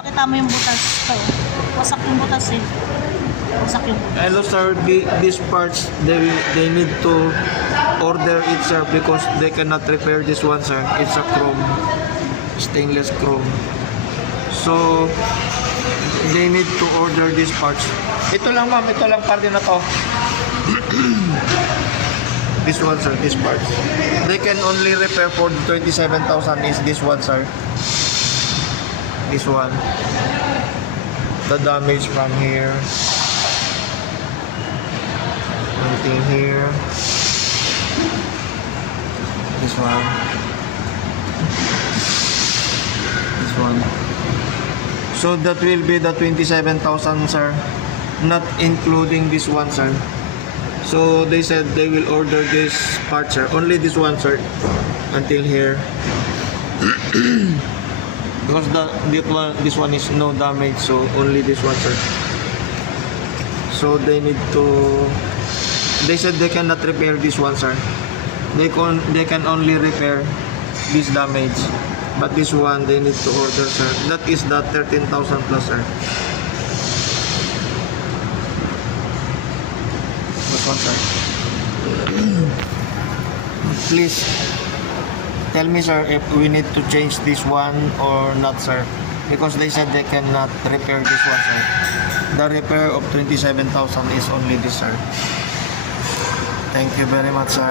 Pakita mo yung butas to. Wasak yung butas eh. Wasak yung butas. Hello sir, these parts they need to order it sir because they cannot repair this one sir. It's a chrome, stainless chrome. So they need to order these parts. Ito lang ma'am, ito lang parte na to. This one sir, this part. They can only repair for 27,000 is this one sir. This one. The damage from here. Anything here. This one. This one. So that will be the 27,000 sir. Not including this one sir. So they said they will order this part sir. Only this one sir. Until here. Because this one is no damage, so only this one sir. So they need to. They said they cannot repair this one sir. They can only repair this damage, but this one they need to order sir. That is the 13,000 plus sir. This one sir. Please tell me sir if we need to change this one or not sir, because they said they cannot repair this one sir. The repair of 27,000 is only this sir. Thank you very much sir.